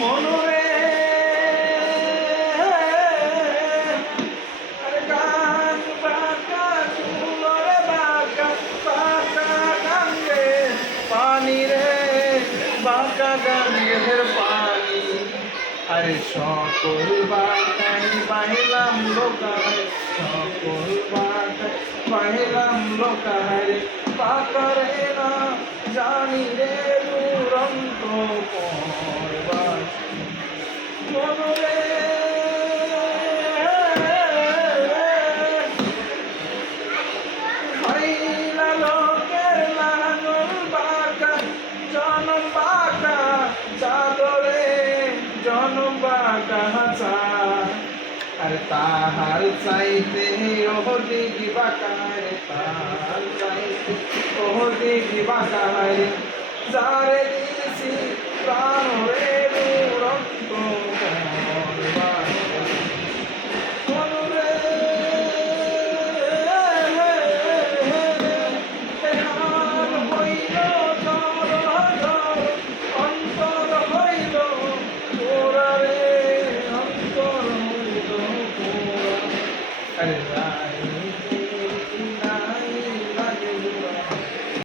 মনরে। পানি রে সকল বাঁকাই পাইলাম লোকায় সকল বাঁকাই পাইলাম লোকায় পাকরে না জানি রে আর তাহার চাইতে ওহ দিঘি বাঁকায় তাহার চাইতে ওহ দিঘি বাঁকায় যারে দিছি Cài.